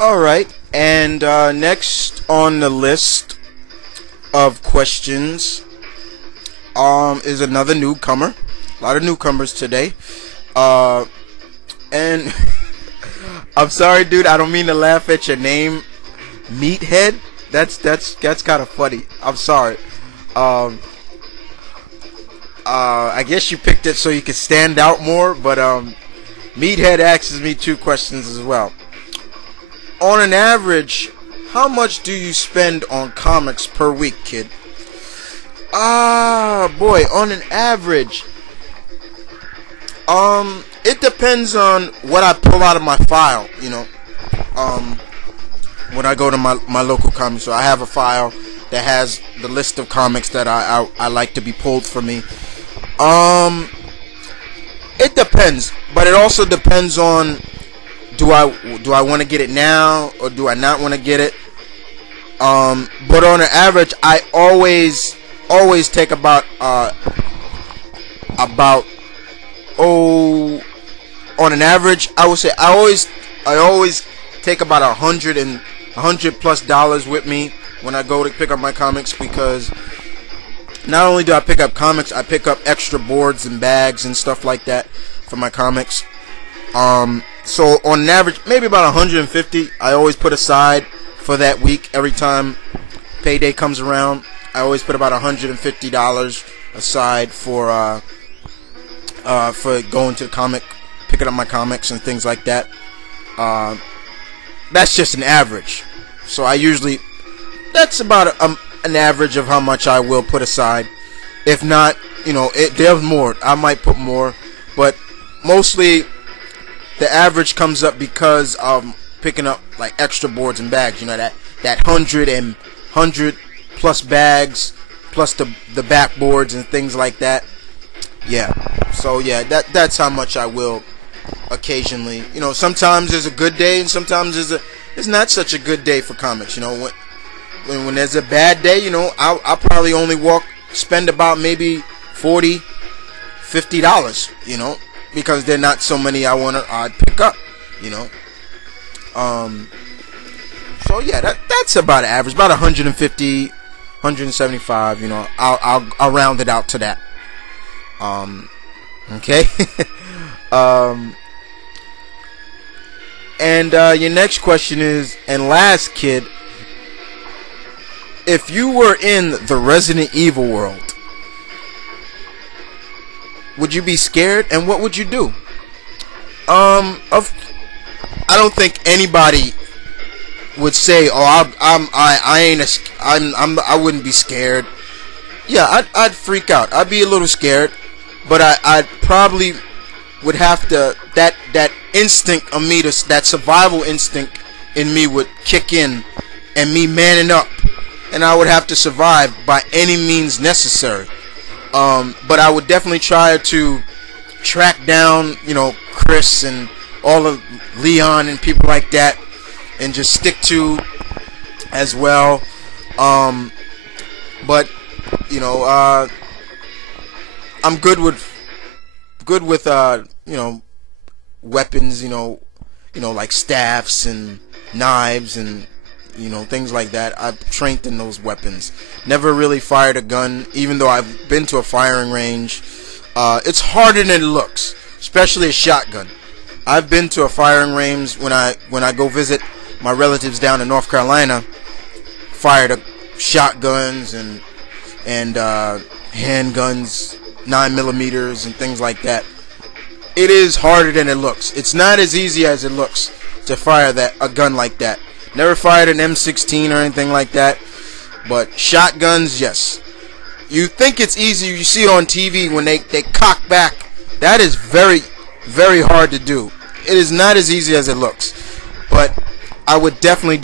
Alright, and next on the list of questions is another newcomer. A lot of newcomers today. And I'm sorry, dude, I don't mean to laugh at your name, Meathead. That's kind of funny. I'm sorry. I guess you picked it so you could stand out more, but Meathead asks me two questions as well. On an average, how much do you spend on comics per week, kid? Boy, on an average, it depends on what I pull out of my file, you know. When I go to my local comic store, I have a file that has the list of comics that I like to be pulled for me. It depends, but it also depends on do I want to get it now or do I not want to get it. But on an average, I always take about on an average, I would say I always take about $100 plus with me when I go to pick up my comics, because not only do I pick up comics, I pick up extra boards and bags and stuff like that for my comics. So on an average, maybe about $150 I always put aside for that week. Every time payday comes around, I always put about $150 aside for going to the comic, picking up my comics and things like that. That's just an average. So that's about an average of how much I will put aside. If not, you know, there's more. I might put more, but mostly the average comes up because of picking up like extra boards and bags. You know, that 100 plus bags plus the backboards and things like that. Yeah. So yeah, that's how much I will occasionally. You know, sometimes there's a good day and sometimes it's not such a good day for comics. You know, when there's a bad day, you know, I'll probably only spend about maybe $40-50, you know, because they're not so many I'd pick up, you know. So yeah, that's about average, about 150, 175, you know. I'll round it out to that. Okay. And your next question is, and last, kid, if you were in the Resident Evil world, would you be scared, and what would you do? I don't think anybody would say, "Oh, I wouldn't be scared." Yeah, I'd freak out. I'd be a little scared, but I'd probably would have to that instinct of me, that survival instinct in me would kick in, and me manning up, and I would have to survive by any means necessary. But I would definitely try to track down, you know, Chris and all of Leon and people like that, and just stick to as well. But you know, I'm good with you know, weapons, you know, like staffs and knives and, you know, things like that. I've trained in those weapons. Never really fired a gun, even though I've been to a firing range. It's harder than it looks, especially a shotgun. I've been to a firing range when I go visit my relatives down in North Carolina. Fired shotguns and handguns, 9mm and things like that. It is harder than it looks. It's not as easy as it looks to fire a gun like that. Never fired an M16 or anything like that, but shotguns, yes. You think it's easy, you see it on TV when they cock back. That is very, very hard to do. It is not as easy as it looks. But I would definitely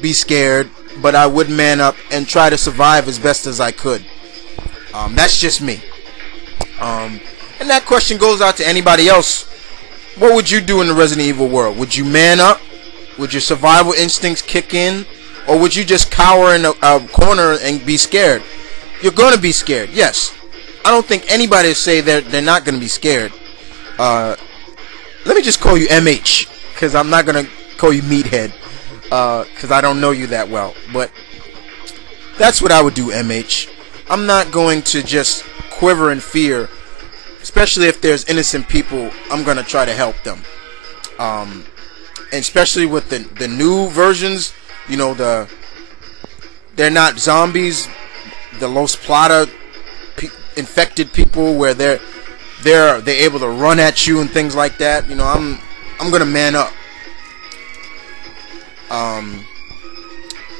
be scared, but I would man up and try to survive as best as I could. That's just me. And that question goes out to anybody else. What would you do in the Resident Evil world? Would you man up? Would your survival instincts kick in? Or would you just cower in a corner and be scared? You're going to be scared, yes. I don't think anybody would say they're not going to be scared. Let me just call you MH. because I'm not gonna call you meathead, because I don't know you that well. But that's what I would do, MH. I'm not going to just quiver in fear, especially if there's innocent people. I'm gonna try to help them. And especially with the new versions, you know, they're not zombies. The Los Plata infected people, where they're able to run at you and things like that. You know, I'm gonna man up.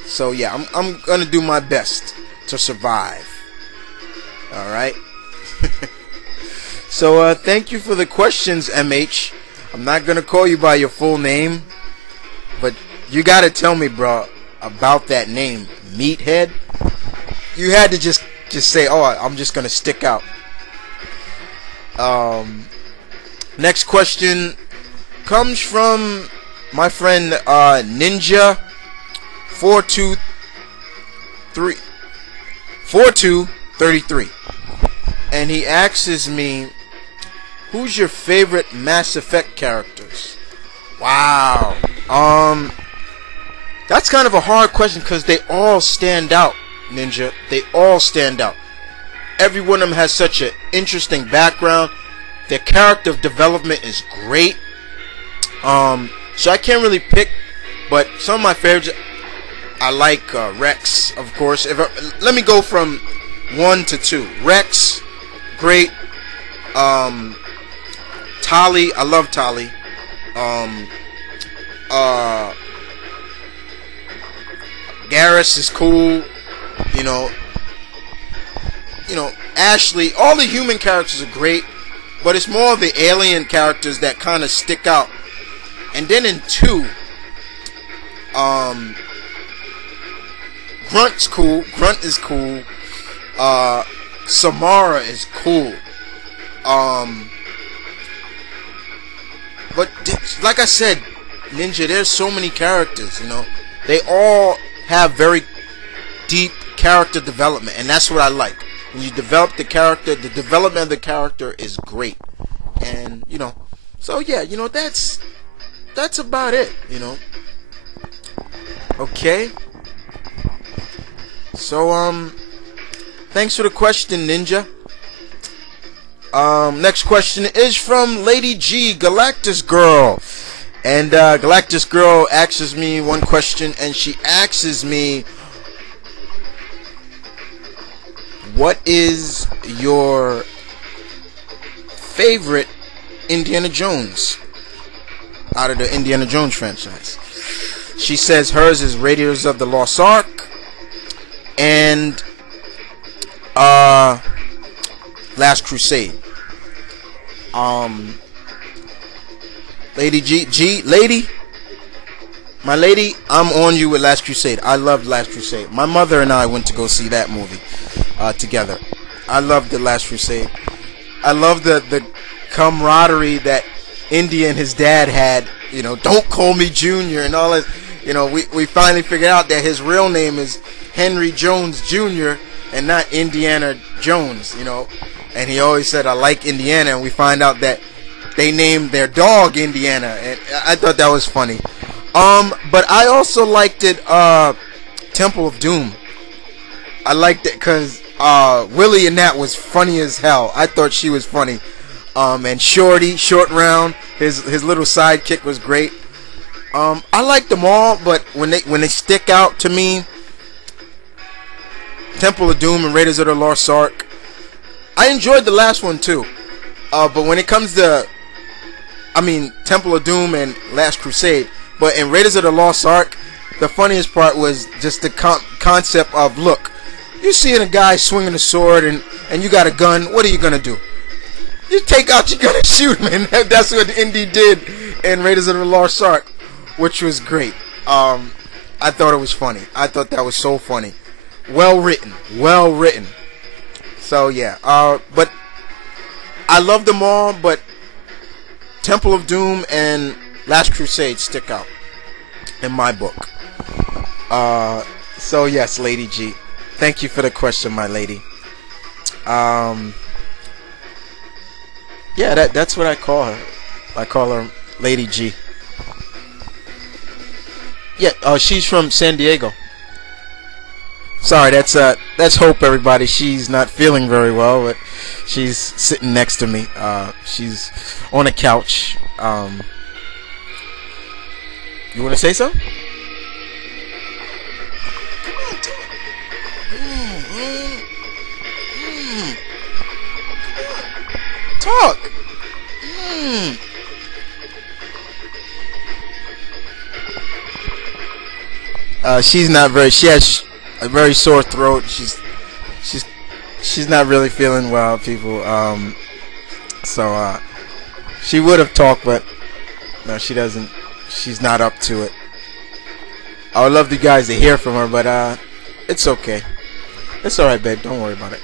So yeah, I'm gonna do my best to survive. All right. So thank you for the questions, MH. I'm not gonna call you by your full name, but you gotta tell me, bro, about that name, Meathead. You had to just say, oh, I'm just gonna stick out. Next question comes from my friend Ninja 4233, and he asks me, who's your favorite Mass Effect characters? Wow. That's kind of a hard question because they all stand out, Ninja. They all stand out. Every one of them has such an interesting background. Their character development is great. So I can't really pick, but some of my favorites, I like Rex, of course. Let me go from 1 to 2. Rex, great. Tali, I love Tali. Garrus is cool. You know, Ashley. All the human characters are great, but it's more of the alien characters that kind of stick out. And then in 2, Grunt's cool. Grunt is cool. Samara is cool. But like I said, Ninja, there's so many characters, They all have very deep character development, and that's what I like. When you develop the character, the development of the character is great. And, so yeah, that's about it, Okay. So, thanks for the question, Ninja. Next question is from Lady G, Galactus Girl. And Galactus Girl asks me one question, and she asks me, what is your favorite Indiana Jones out of the Indiana Jones franchise? She says hers is Raiders of the Lost Ark and Last Crusade. Lady G, lady, my lady, I'm on you with Last Crusade. I loved Last Crusade. My mother and I went to go see that movie together. I loved the Last Crusade. I love the camaraderie that Indy and his dad had. Don't call me Junior and all that. We finally figured out that his real name is Henry Jones Jr. and not Indiana Jones. And he always said, I like Indiana, and we find out that they named their dog Indiana, and I thought that was funny. But I also liked it, Temple of Doom. I liked it because Willie in that was funny as hell. I thought she was funny. And Shorty, Short Round, his little sidekick was great. I liked them all, but when they stick out to me, Temple of Doom and Raiders of the Lost Ark. I enjoyed the last one too. But when it comes to, Temple of Doom and Last Crusade, but in Raiders of the Lost Ark, the funniest part was just the concept of, look, you seeing a guy swinging a sword and you got a gun, what are you going to do? You take out your gun and shoot him, and that's what Indy did in Raiders of the Lost Ark, which was great. I thought it was funny. I thought that was so funny. Well written. So yeah, but I love them all, but Temple of Doom and Last Crusade stick out in my book. So yes, Lady G, thank you for the question, my lady. Yeah, that's what I call her. I call her Lady G. Yeah, she's from San Diego. Sorry, that's Hope, everybody. She's not feeling very well, but she's sitting next to me. She's on a couch. You want to say something? Come on, talk. Talk. She's not very. She has a very sore throat. She's not really feeling well, people. So she would have talked, but no, she doesn't. She's not up to it. I would love you guys to hear from her, but it's okay. It's all right, babe. Don't worry about it.